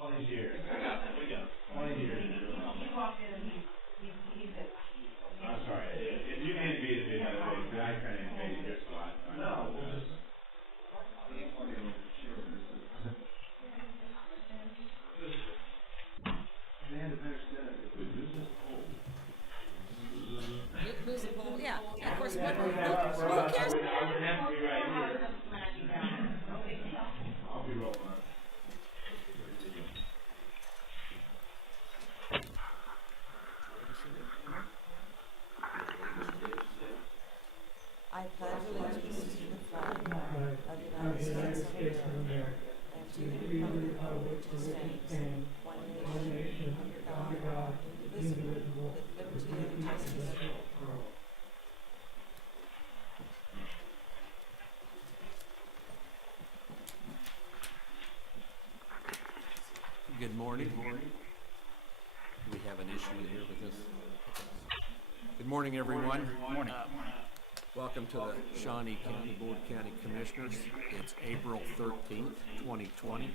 All these years. We got 20 years. He walked in and he said, I'm sorry. If you need me to do that, I kind of made you just a lot. No, we'll just. Lose the poll, yeah. Of course, who cares? I would have to be right here. I'll be rolling up. I pledge allegiance to the flag of the United States of America and to the republic which stands one nation under God, indivisible, with liberty and justice for all. Good morning. Do we have an issue here with this? Good morning, everyone. Morning. Welcome to the Shawnee County Board of County Commissioners. It's April 13th, 2020.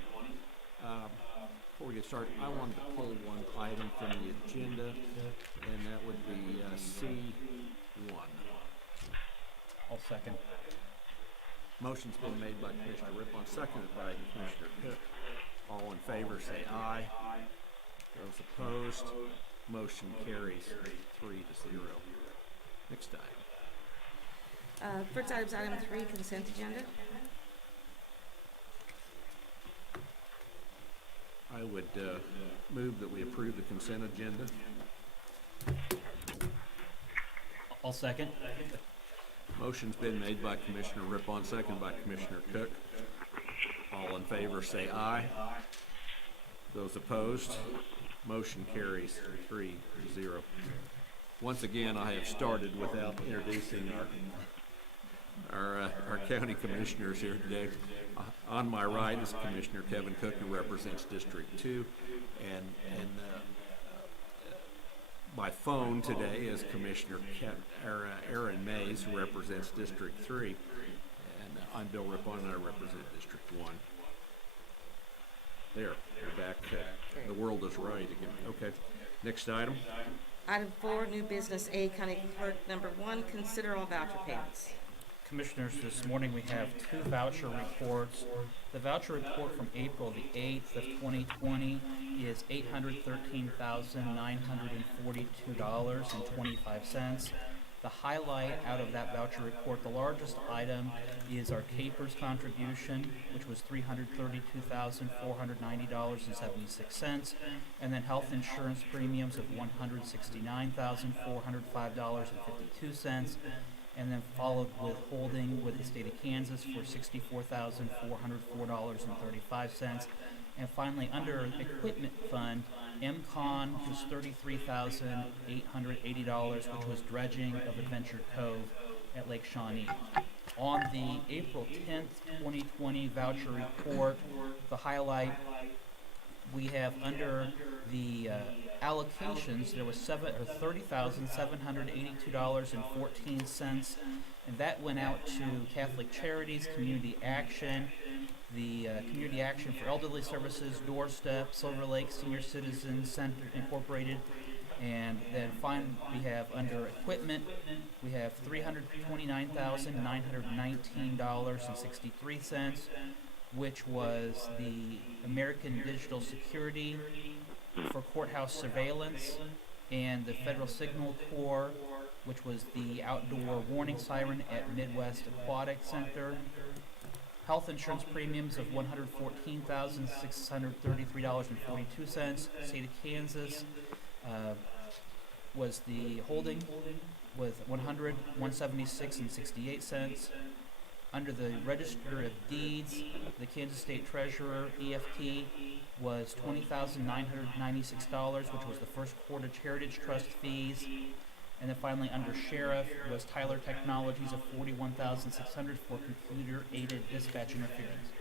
Before we get started, I wanted to pull one item from the agenda, and that would be C1. I'll second. Motion's been made by Commissioner Rippon, seconded by Commissioner Cook. All in favor say aye. Those opposed, motion carries 3-0. Next item. First item is item 3, consent agenda. I would move that we approve the consent agenda. I'll second. Motion's been made by Commissioner Rippon, seconded by Commissioner Cook. All in favor say aye. Those opposed, motion carries 3-0. Once again, I have started without introducing our county commissioners here today. On my right is Commissioner Kevin Cook, who represents District 2, and by phone today is Commissioner Aaron Mays, who represents District 3, and I'm Bill Rippon, and I represent District 1. There, we're back. The world is right again. Okay, next item. Item 4, new business A, County Clerk number 1, consider all voucher payments. Commissioners, this morning we have 2 voucher reports. The voucher report from April the 8th of 2020 is $813,942.25. The highlight out of that voucher report, the largest item, is our Capers contribution, which was $332,490.76, and then health insurance premiums of $169,405.52, and then followed with holding with the state of Kansas for $64,404.35. And finally, under equipment fund, MCON was $33,880, which was dredging of Adventure Cove at Lake Shawnee. On the April 10th, 2020 voucher report, the highlight, we have under the allocations, there was $30,782.14, and that went out to Catholic Charities, Community Action, the Community Action for Elderly Services, Doorstep, Silver Lake Senior Citizens Center Incorporated, and then finally we have under equipment, we have $329,919.63, which was the American Digital Security for courthouse surveillance, and the Federal Signal Corps, which was the outdoor warning siren at Midwest Aquatic Center. Health insurance premiums of $114,633.42. State of Kansas was the holding with $176.68. Under the Register of Deeds, the Kansas State Treasurer, EFT, was $20,996, which was the First Quarter Heritage Trust fees. And then finally, under Sheriff, was Tyler Technologies of $41,600 for computer-aided dispatch interface.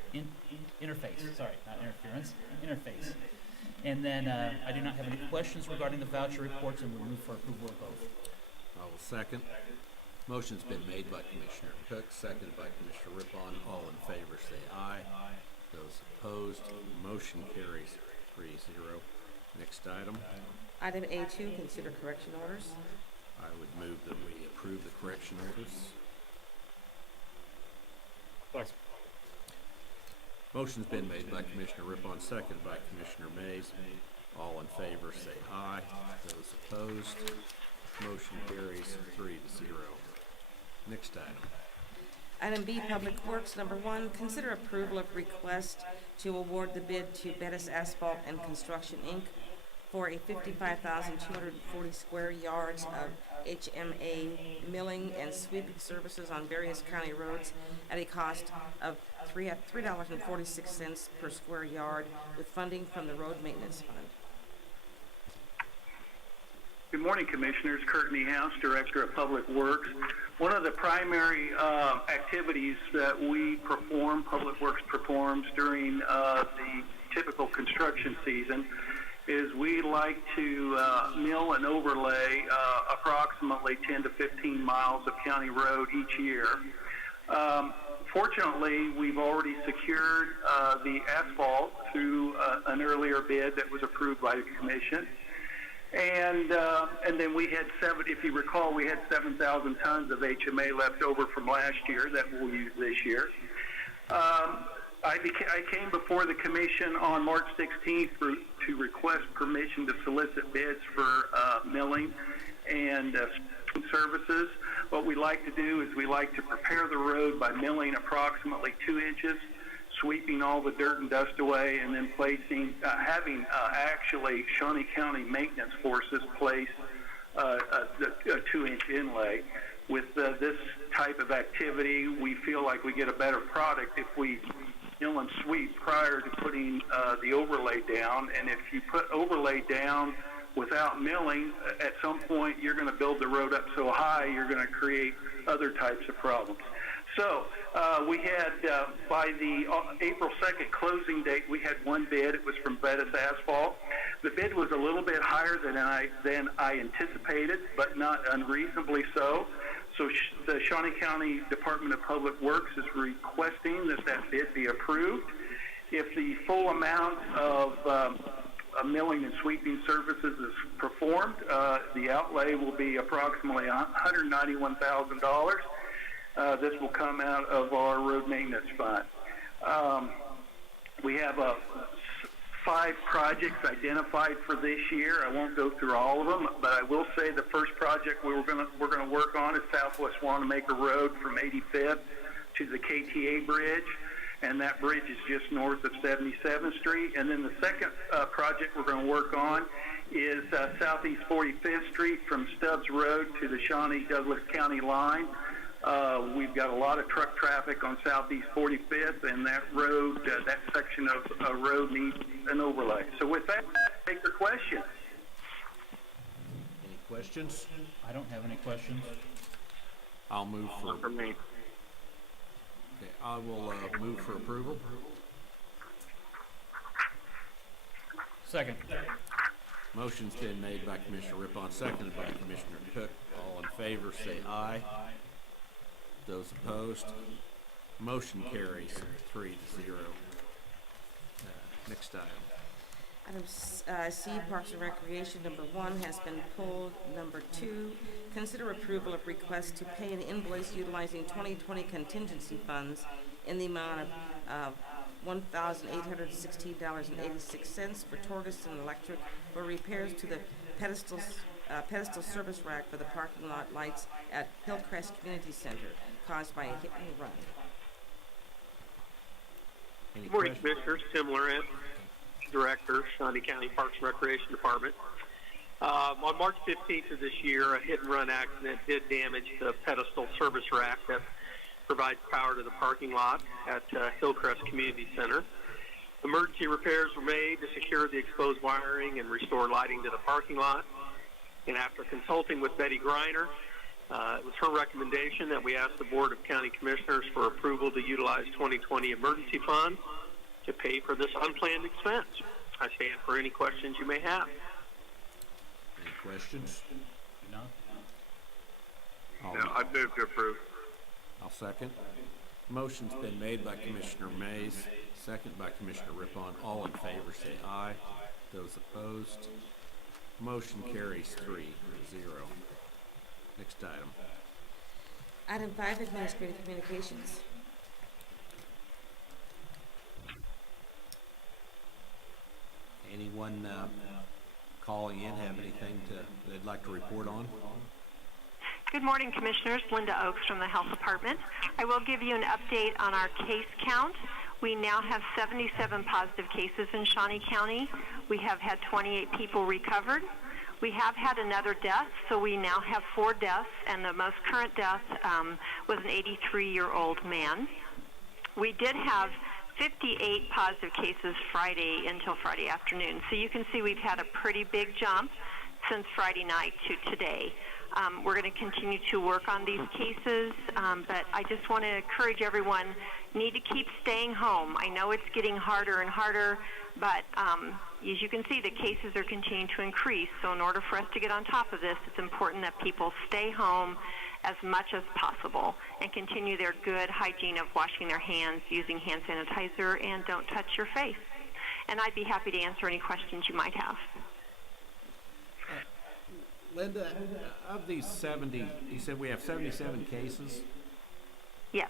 And then I do not have any questions regarding the voucher reports, and we'll move for approval of both. I will second. Motion's been made by Commissioner Cook, seconded by Commissioner Rippon. All in favor say aye. Those opposed, motion carries 3-0. Next item, Item A2, consider correction orders. I would move that we approve the correction orders. Second. Motion's been made by Commissioner Rippon, second by Commissioner Mays. All in favor say aye. Those opposed, motion carries 3-0. Next item. Item B, Public Works, number 1, consider approval of request to award the bid to Bettis Asphalt and Construction, Inc. for a 55,240 square yards of HMA milling and sweeping services on various county roads at a cost of $3.46 per square yard, with funding from the Road Maintenance Fund. Good morning, Commissioners. Courtney House, Director of Public Works. One of the primary activities that we perform, Public Works performs during the typical construction season, is we like to mill and overlay approximately 10 to 15 miles of county road each year. Fortunately, we've already secured the asphalt through an earlier bid that was approved by the Commission. And then we had if you recall, we had 7,000 tons of HMA left over from last year that we'll use this year. I came before the Commission on March 16th to request permission to solicit bids for milling and services. What we like to do is we like to prepare the road by milling approximately 2 inches, sweeping all the dirt and dust away, and then having actually Shawnee County Maintenance Forces place a 2-inch inlay. With this type of activity, we feel like we get a better product if we mill and sweep prior to putting the overlay down. And if you put overlay down without milling, at some point you're going to build the road up so high you're going to create other types of problems. So we had, by the April 2nd closing date, we had one bid. It was from Bettis Asphalt. The bid was a little bit higher than I anticipated, but not unreasonably so. So the Shawnee County Department of Public Works is requesting that bid be approved. If the full amount of milling and sweeping services is performed, the outlay will be approximately $191,000. This will come out of our road maintenance fund. We have 5 projects identified for this year. I won't go through all of them, but I will say the first project we're going to work on is Southwest Wanamaker Road from 85th to the KTA Bridge, and that bridge is just north of 77th Street. And then the second project we're going to work on is Southeast 45th Street from Stubbs Road to the Shawnee-Douglas County line. We've got a lot of truck traffic on Southeast 45th, and that road, that section of road needs an overlay. So with that, take your question. Any questions? I don't have any questions. I'll move for me. Okay, I will move for approval. Second. Motion's been made by Commissioner Rippon, seconded by Commissioner Cook. All in favor say aye. Those opposed, motion carries 3-0. Next item. Item C, Parks and Recreation, number 1 has been pulled. Number 2, consider approval of request to pay an invoice utilizing 2020 contingency funds in the amount of $1,816.86 for Torgerson Electric for repairs to the pedestal service rack for the parking lot lights at Hillcrest Community Center, caused by a hit and run. Any Good morning, questions? Commissioners. Tim Laurent, Director, Shawnee County Parks and Recreation Department. On March 15th of this year, a hit-and-run accident did damage the pedestal service rack that provides power to the parking lot at Hillcrest Community Center. Emergency repairs were made to secure the exposed wiring and restore lighting to the parking lot. And after consulting with Betty Greiner, it was her recommendation that we ask the Board of County Commissioners for approval to utilize 2020 emergency funds to pay for this unplanned expense. I stand for any questions you may have. Any questions? No. I'd move to approve. I'll second. Motion's been made by Commissioner Mays, second by Commissioner Rippon. All in favor say aye. Those opposed, motion carries 3-0. Next item. Item 5, Administrative Communications. Anyone calling in have anything they'd like to report on? Good morning, Commissioners. Linda Oakes from the Health Department. I will give you an update on our case count. We now have 77 positive cases in Shawnee County. We have had 28 people recovered. We have had another death, so we now have 4 deaths, and the most current death was an 83-year-old man. We did have 58 positive cases Friday until Friday afternoon. So you can see we've had a pretty big jump since Friday night to today. We're going to continue to work on these cases, but I just want to encourage everyone, need to keep staying home. I know it's getting harder and harder, but as you can see, the cases are continuing to increase. So in order for us to get on top of this, it's important that people stay home as much as possible and continue their good hygiene of washing their hands, using hand sanitizer, and don't touch your face. And I'd be happy to answer any questions you might have. Linda, of these 70, you said we have 77 cases? Yes.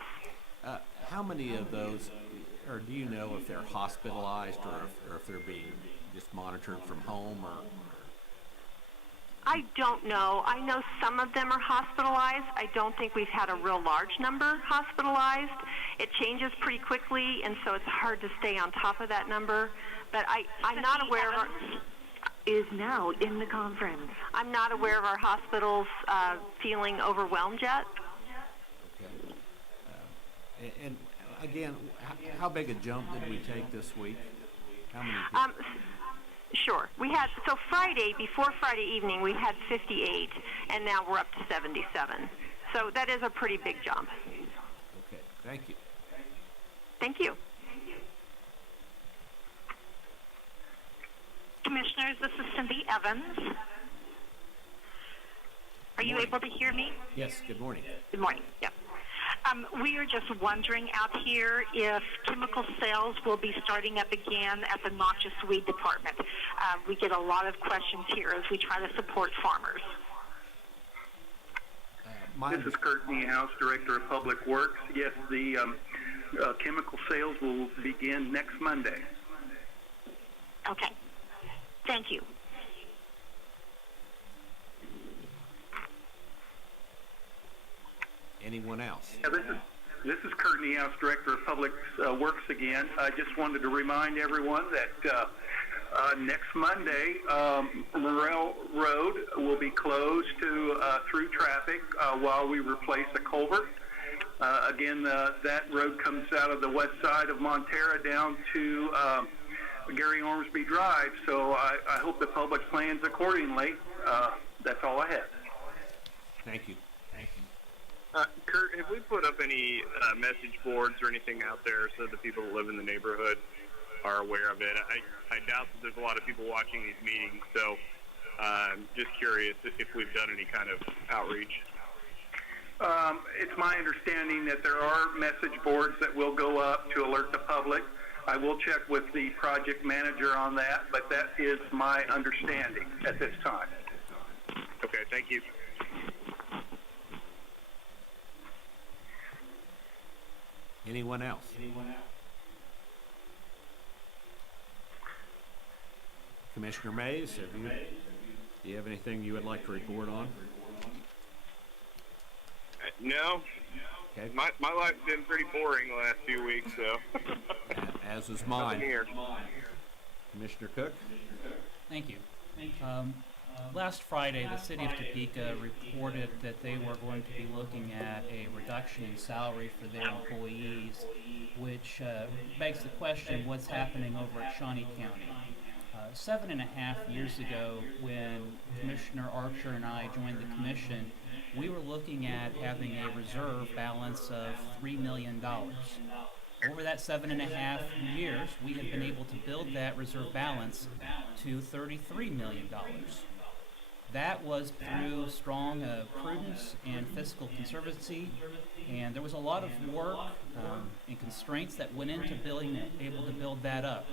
How many of those, or do you know if they're hospitalized or if they're being just monitored from home? Or I don't know. I know some of them are hospitalized. I don't think we've had a real large number hospitalized. It changes pretty quickly, and so it's hard to stay on top of that number. But I'm not aware of our... is now in the conference. I'm not aware of our hospitals feeling overwhelmed yet. Okay. And again, how big a jump did we take this week? How many people? Sure. We had, so before Friday evening, we had 58, and now we're up to 77. So that is a pretty big jump. Okay. Thank you. Thank you. Commissioners, this is Cindy Evans. Are you able to hear me? Yes, good morning. Good morning. Yep. We are just wondering out here if chemical sales will be starting up again at the noxious weed department. We get a lot of questions here as we try to support farmers. This is Kurt Niehaus, Director of Public Works. Yes, the chemical sales will begin next Monday. Okay. Thank you. Anyone else? Yeah, this is Kurt Niehaus, Director of Public Works again. I just wanted to remind everyone that next Monday, Morrell Road will be closed to through traffic while we replace a culvert. Again, that road comes out of the west side of Montera down to Gary Ormsby Drive, so I hope the public plans accordingly. That's all I have. Thank you. Kurt, have we put up any message boards or anything out there so the people that live in the neighborhood are aware of it? I doubt that there's a lot of people watching these meetings, so just curious if we've done any kind of outreach. It's my understanding that there are message boards that will go up to alert the public. I will check with the project manager on that, but that is my understanding at this time. Okay, thank you. Anyone else? Commissioner Mays, do you have anything you would like to report on? No. Okay. My life's been pretty boring the last few weeks, so. As is mine. Here. Commissioner Cook? Thank you. Last Friday, the city of Topeka reported that they were going to be looking at a reduction in salary for their employees, which begs the question, what's happening over at Shawnee County? 7.5 years ago, when Commissioner Archer and I joined the commission, we were looking at having a reserve balance of $3 million. Over that 7.5 years, we have been able to build that reserve balance to $33 million. That was through strong prudence and fiscal conservancy, and there was a lot of work and constraints that went into able to build that up.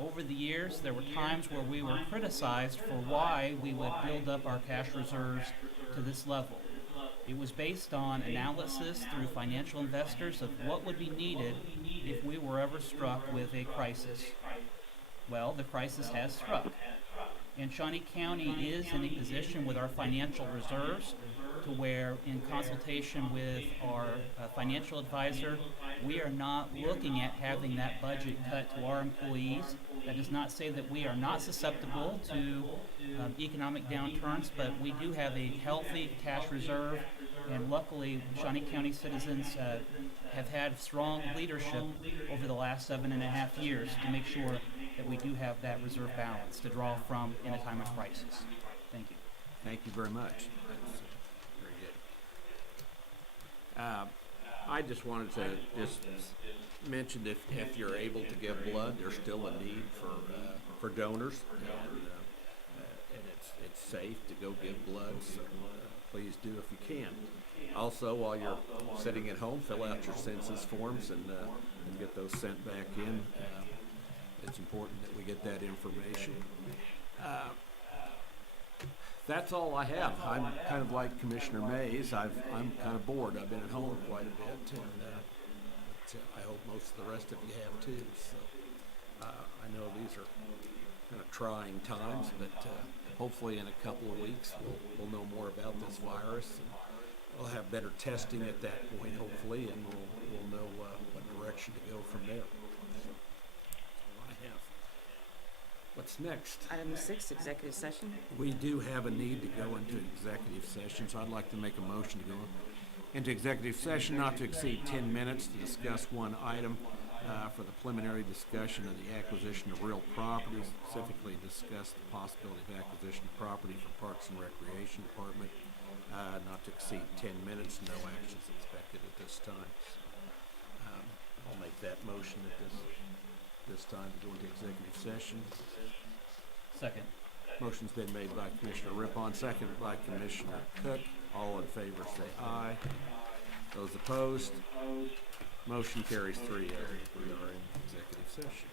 Over the years, there were times where we were criticized for why we would build up our cash reserves to this level. It was based on analysis through financial investors of what would be needed if we were ever struck with a crisis. Well, the crisis has struck. And Shawnee County is in a position with our financial reserves to where, in consultation with our financial advisor, we are not looking at having that budget cut to our employees. That does not say that we are not susceptible to economic downturns, but we do have a healthy cash reserve, and luckily Shawnee County citizens have had strong leadership over the last 7.5 years to make sure that we do have that reserve balance to draw from in a time of crisis. Thank you. Thank you very much. That's very good. I just wanted to just mention if you're able to give blood, there's still a need for donors, and it's safe to go give blood. So please do if you can. Also, while you're sitting at home, fill out your census forms and get those sent back in. It's important that we get that information. That's all I have. I'm kind of like Commissioner Mays. I'm kind of bored. I've been at home quite a bit, and but I hope most of the rest of you have too. So I know these are kind of trying times, but hopefully in a couple of weeks we'll know more about this virus, and we'll have better testing at that point, hopefully, and we'll know what direction to go from there. What's next? Item 6, executive session. We do have a need to go into executive session, so I'd like to make a motion to go into executive session not to exceed 10 minutes to discuss one item for the preliminary discussion of the acquisition of real property, specifically discuss the possibility of acquisition of property for Parks and Recreation Department, not to exceed 10 minutes, no actions expected at this time. So, I'll make that motion at this time to go into executive session. Second. Motion's been made by Commissioner Rippon, seconded by Commissioner Cook. All in favor say aye. Those opposed, motion carries 3-0. We are in executive session.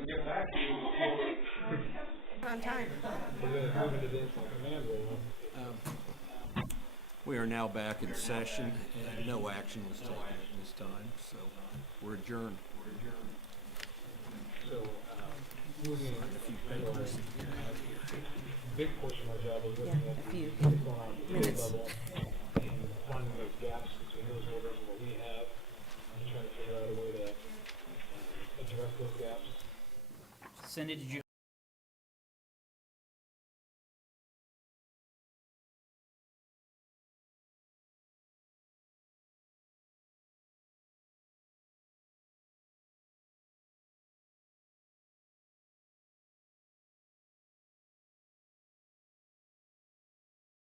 gonna get back to you before. On time. We are now back in session, and no action was taken at this time, so we're adjourned. So, moving Sign a few papers. big portion of my job is Yeah, looking at a few what's going on at the state minutes. level and finding those gaps between those orders and what we have, and trying to figure out a way to address those gaps. Cindy, did you